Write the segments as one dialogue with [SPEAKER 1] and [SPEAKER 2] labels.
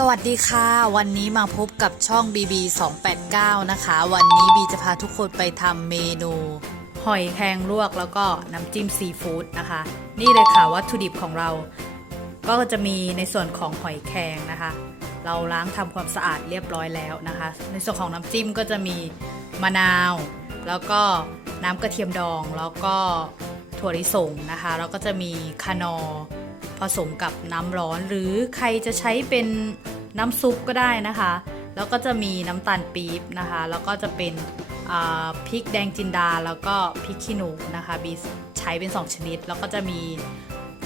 [SPEAKER 1] สวัสดีค่ะ วันนี้มาพบกับช่อง BB 289 นะคะ วันนี้บีจะพาทุกคนไปทำเมนู หอยแครงลวกแล้วก็น้ำจิ้มซีฟู้ดนะคะ นี่เลยค่ะวัตถุดิบของเรา ก็จะมีในส่วนของหอยแครงนะคะ เราล้างทำความสะอาดเรียบร้อยแล้วนะคะ ในส่วนของน้ำจิ้มก็จะมีมะนาว แล้วก็น้ำกระเทียมดอง แล้วก็ถั่วลิสงนะคะ แล้วก็จะมีคานอร์ ผสมกับน้ำร้อน หรือใครจะใช้เป็นน้ำซุปก็ได้นะคะ แล้วก็จะมีน้ำตาลปี๊บนะคะ แล้วก็จะเป็นพริกแดงจินดา แล้วก็พริกขี้หนูนะคะบีใช้เป็น 2 ชนิด แล้วก็จะมี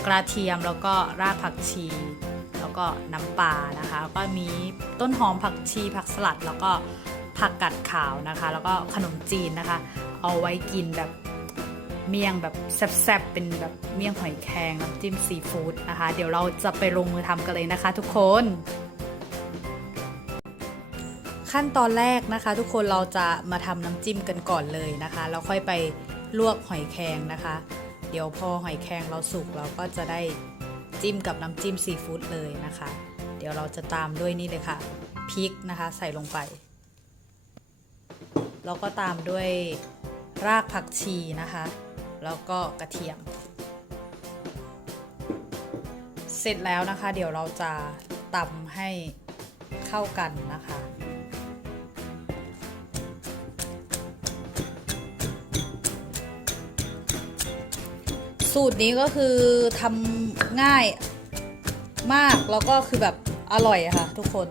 [SPEAKER 1] กระเทียมแล้วก็รากผักชี แล้วก็น้ำปลานะคะ ก็มีต้นหอมผักชีผักสลัดแล้วก็ผักกัดขาวนะคะ แล้วก็ขนมจีนนะคะ เอาไว้กินแบบ เมี่ยงแบบแซ่บๆเป็นแบบเมี่ยงหอยแครงน้ำจิ้มซีฟู้ดนะคะ เดี๋ยวเราจะไปลงมือทำกันเลยนะคะ ทุกคน ขั้นตอนแรกนะคะ ทุกคนเราจะมาทำน้ำจิ้มกันก่อนเลยนะคะแล้วค่อยไปลวกหอยแครงนะคะ เดี๋ยวพอหอยแครงเราสุกเราก็จะได้จิ้มกับน้ำจิ้มซีฟู้ดเลยนะคะ เดี๋ยวเราจะตามด้วยนี่เลยค่ะพริกนะคะ ใส่ลงไป แล้วก็ตามด้วยรากผักชีนะคะ แล้วก็กระเทียม เสร็จแล้วนะคะ เดี๋ยวเราจะตำให้เข้ากันนะคะสูตรนี้ก็คือทำง่ายมากแล้วก็คือแบบอร่อยค่ะทุกคน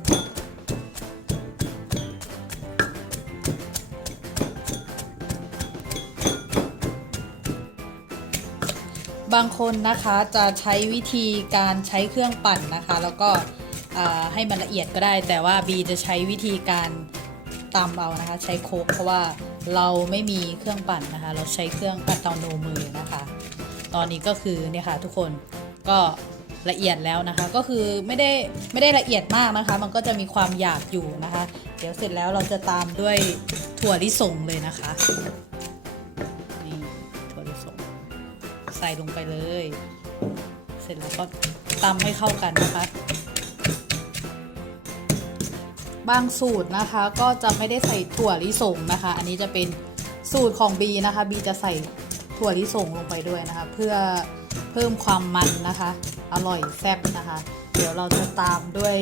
[SPEAKER 1] บางคนนะคะจะใช้วิธีการใช้เครื่องปั่นนะคะ แล้วก็ให้มันละเอียดก็ได้ แต่ว่าบีจะใช้วิธีการตำเอานะคะ ใช้โคกเพราะว่าเราไม่มีเครื่องปั่นนะคะ เราใช้เครื่องปั่นเตาโนมือนะคะ ตอนนี้ก็คือเนี่ยค่ะทุกคนก็ละเอียดแล้วนะคะ ก็คือไม่ได้ไม่ได้ละเอียดมากนะคะ มันก็จะมีความหยาบอยู่นะคะ เดี๋ยวเสร็จแล้วเราจะตามด้วยถั่วลิสงเลยนะคะ ใส่ลงไปเลย เสร็จแล้วก็ตำให้เข้ากันนะคะ บางสูตรนะคะก็จะไม่ได้ใส่ถั่วลิสงนะคะ อันนี้จะเป็นสูตรของบีนะคะบีจะใส่ถั่วลิสงลงไปด้วยนะคะ เพื่อเพิ่มความมันนะคะ อร่อยแซ่บนะคะ เดี๋ยวเราจะตามด้วย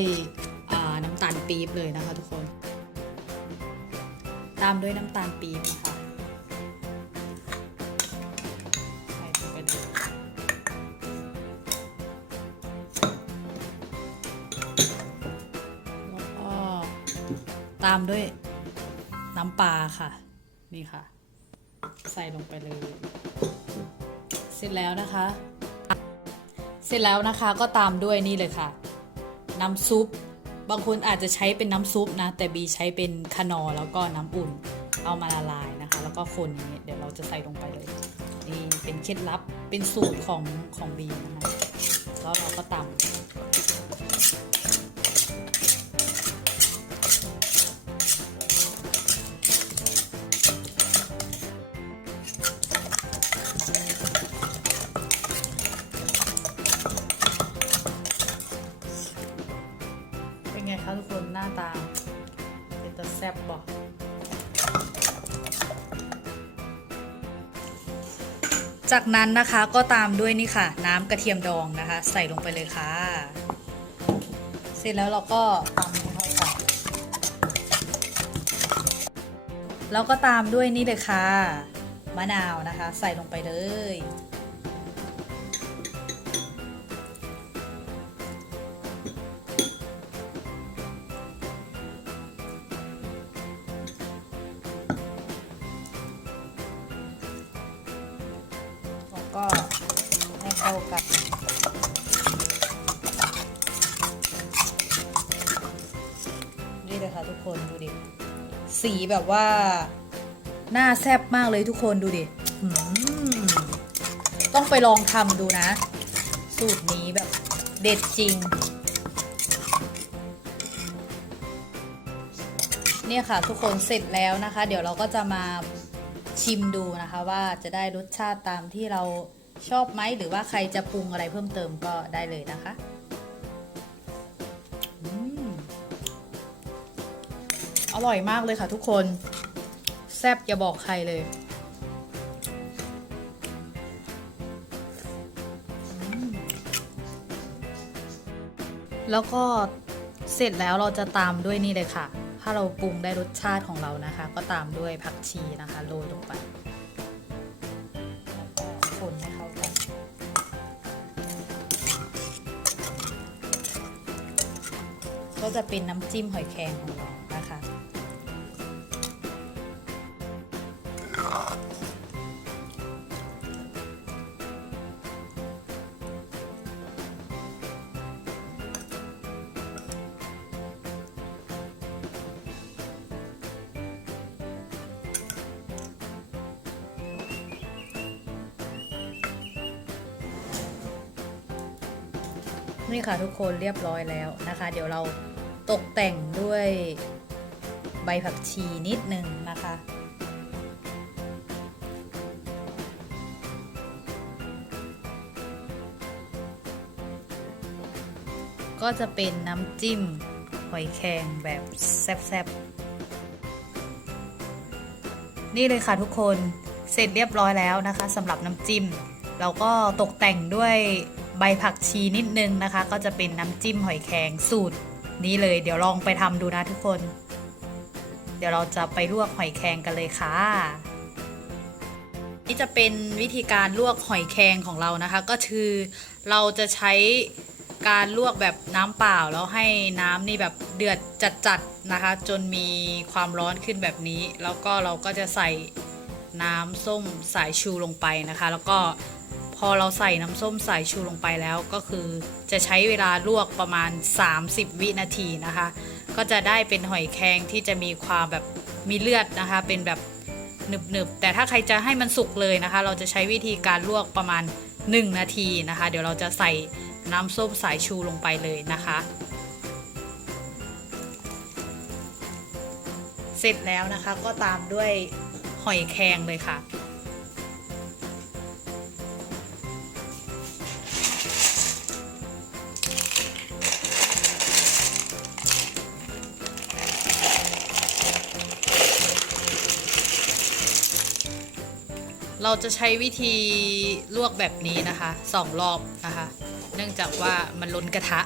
[SPEAKER 1] น้ำตาลปี๊บเลยนะคะทุกคน ตามด้วยน้ำตาลปี๊บนะคะ ตามด้วยน้ำปลาค่ะ นี่ค่ะ ใส่ลงไปเลย เสร็จแล้วนะคะ เสร็จแล้วนะคะก็ตามด้วยนี่เลยค่ะ น้ำซุป บางคนอาจจะใช้เป็นน้ำซุปนะ แต่บีใช้เป็นคานอร์แล้วก็น้ำอุ่น เอามาละลายนะคะ แล้วก็คนอย่างนี้เดี๋ยวเราจะใส่ลงไปเลย นี่เป็นเคล็ดลับ เป็นสูตรของของบีนะคะ แล้วเราก็ตำ จากนั้นนะคะก็ตามด้วยนี่ค่ะ น้ำกระเทียมดองนะคะ ใส่ลงไปเลยค่ะ เสร็จแล้วเราก็ตำให้เข้ากันแล้วก็ตามด้วยนี่เลยค่ะ มะนาวนะคะ ใส่ลงไปเลย ก็ให้เข้ากันนี่เลยค่ะทุกคนดูดิสีแบบว่าหน้าแซ่บมากเลยทุกคนดูดิต้องไปลองทำดูนะ สูตรนี้แบบเด็ดจริง เนี่ยค่ะทุกคนเสร็จแล้วนะคะ เดี๋ยวเราก็จะมา ชิมดูนะคะว่าจะได้รสชาติตามที่เราชอบไหมหรือว่าใครจะปรุงอะไรเพิ่มเติมก็ได้เลยนะคะอร่อยมากเลยค่ะทุกคน แซ่บอย่าบอกใครเลยแล้วก็เสร็จแล้วเราจะตามด้วยนี่เลยค่ะ ถ้าเราปรุงได้รสชาติของเรานะคะ ก็ตามด้วยผักชีนะคะโรยลงไปแล้วก็คนให้เข้ากันก็จะเป็นน้ำจิ้มหอยแครงของเรานะคะ นี่ค่ะทุกคนเรียบร้อยแล้วนะคะ เดี๋ยวเราตกแต่งด้วยใบผักชีนิดนึงนะคะก็จะเป็นน้ำจิ้มหอยแครงแบบแซ่บๆ นี่เลยค่ะทุกคนเสร็จเรียบร้อยแล้วนะคะสำหรับน้ำจิ้ม เราก็ตกแต่งด้วย ใบผักชีนิดนึงนะคะ ก็จะเป็นน้ำจิ้มหอยแครงสูตรนี้เลย เดี๋ยวลองไปทำดูนะทุกคน เดี๋ยวเราจะไปลวกหอยแครงกันเลยค่ะ นี่จะเป็นวิธีการลวกหอยแครงของเรานะคะ ก็คือเราจะใช้การลวกแบบน้ำเปล่าแล้วให้น้ำนี่แบบเดือดจัดๆนะคะ จนมีความร้อนขึ้นแบบนี้ แล้วก็เราก็จะใส่น้ำส้มสายชูลงไปนะคะ แล้วก็ พอเราใส่น้ำส้มสายชูลงไปแล้วก็คือจะใช้เวลาลวกประมาณ 30 วินาทีนะคะ ก็จะได้เป็นหอยแครงที่จะมีความแบบมีเลือดนะคะ เป็นแบบหนึบๆแต่ถ้าใครจะให้มันสุกเลยนะคะ เราจะใช้วิธีการลวกประมาณ 1 นาทีนะคะ เดี๋ยวเราจะใส่น้ำส้มสายชูลงไปเลยนะคะ เสร็จแล้วนะคะก็ตามด้วยหอยแครงเลยค่ะ จะใช้วิธีลวกแบบนี้นะคะสองรอบนะคะ เนื่องจากว่ามันล้นกระทะ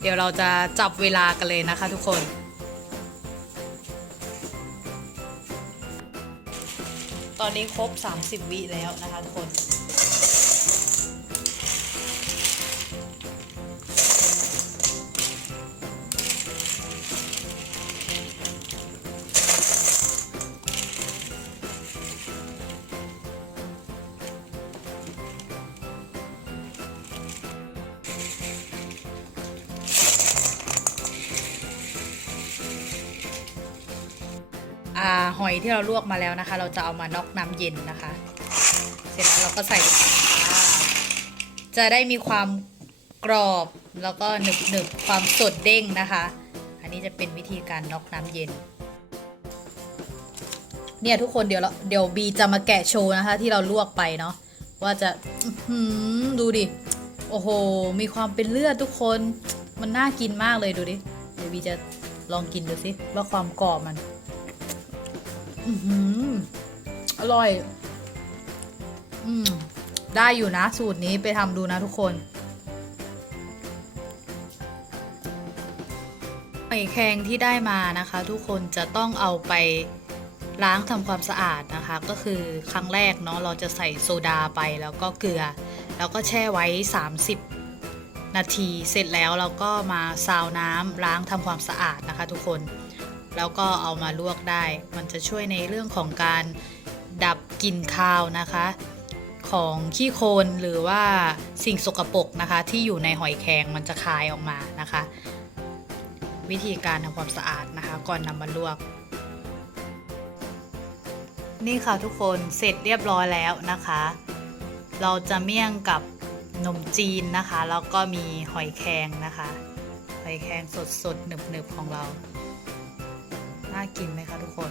[SPEAKER 1] เดี๋ยวเราจะจับเวลากันเลยนะคะทุกคนตอนนี้ครบ 30 วิแล้วนะคะทุกคน ที่เราลวกมาแล้วนะคะ เราจะเอามาน็อกน้ำเย็นนะคะ เสร็จแล้วเราก็ใส่ลงไปอ่าจะได้มีความกรอบแล้วก็หนึบหนึบความสดเด้งนะคะ อันนี้จะเป็นวิธีการน็อกน้ำเย็น เนี่ยทุกคนเดี๋ยวเดี๋ยวบีจะมาแกะโชว์นะคะ ที่เราลวกไปเนาะว่าจะดูดิ โอ้โห มีความเป็นเลือดทุกคน มันน่ากินมากเลยดูดิ เดี๋ยวบีจะลองกินดูสิว่าความกรอบมัน อืออร่อย อืม ได้อยู่นะ สูตรนี้ไปทำดูนะทุกคนหอยแครงที่ได้มานะคะ ทุกคนจะต้องเอาไปล้างทำความสะอาดนะคะ ก็คือครั้งแรกเนาะเราจะใส่โซดาไปแล้วก็เกลือ แล้วก็แช่ไว้ 30 นาทีเสร็จแล้วเราก็มาซาวน้ำล้างทำความสะอาดนะคะ ทุกคน แล้วก็เอามาลวกได้ มันจะช่วยในเรื่องของการดับกลิ่นคาวนะคะ ของขี้โคลนหรือว่าสิ่งสกปรกนะคะ ที่อยู่ในหอยแครงมันจะคายออกมานะคะ วิธีการทำความสะอาดนะคะ ก่อนนำมาลวก นี่ค่ะทุกคนเสร็จเรียบร้อยแล้วนะคะ เราจะเมี่ยงกับนมจีนนะคะ แล้วก็มีหอยแครงนะคะ หอยแครงสดๆหนึบๆของเรา น่ากินไหมคะทุกคน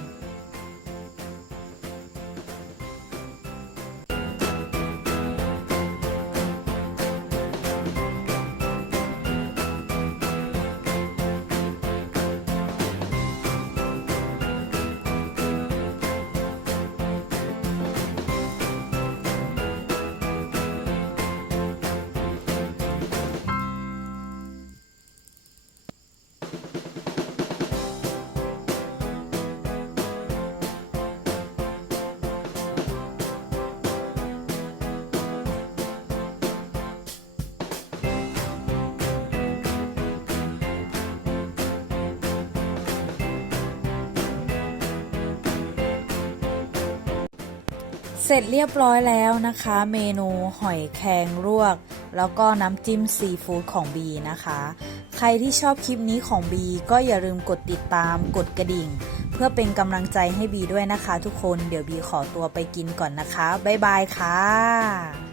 [SPEAKER 1] เสร็จเรียบร้อยแล้วนะคะ เมนูหอยแครงลวก แล้วก็น้ำจิ้มซีฟู้ดของบีนะคะ ใครที่ชอบคลิปนี้ของบีก็อย่าลืมกดติดตามกดกระดิ่ง เพื่อเป็นกำลังใจให้บีด้วยนะคะ ทุกคนเดี๋ยวบีขอตัวไปกินก่อนนะคะ บ๊ายบายค่ะ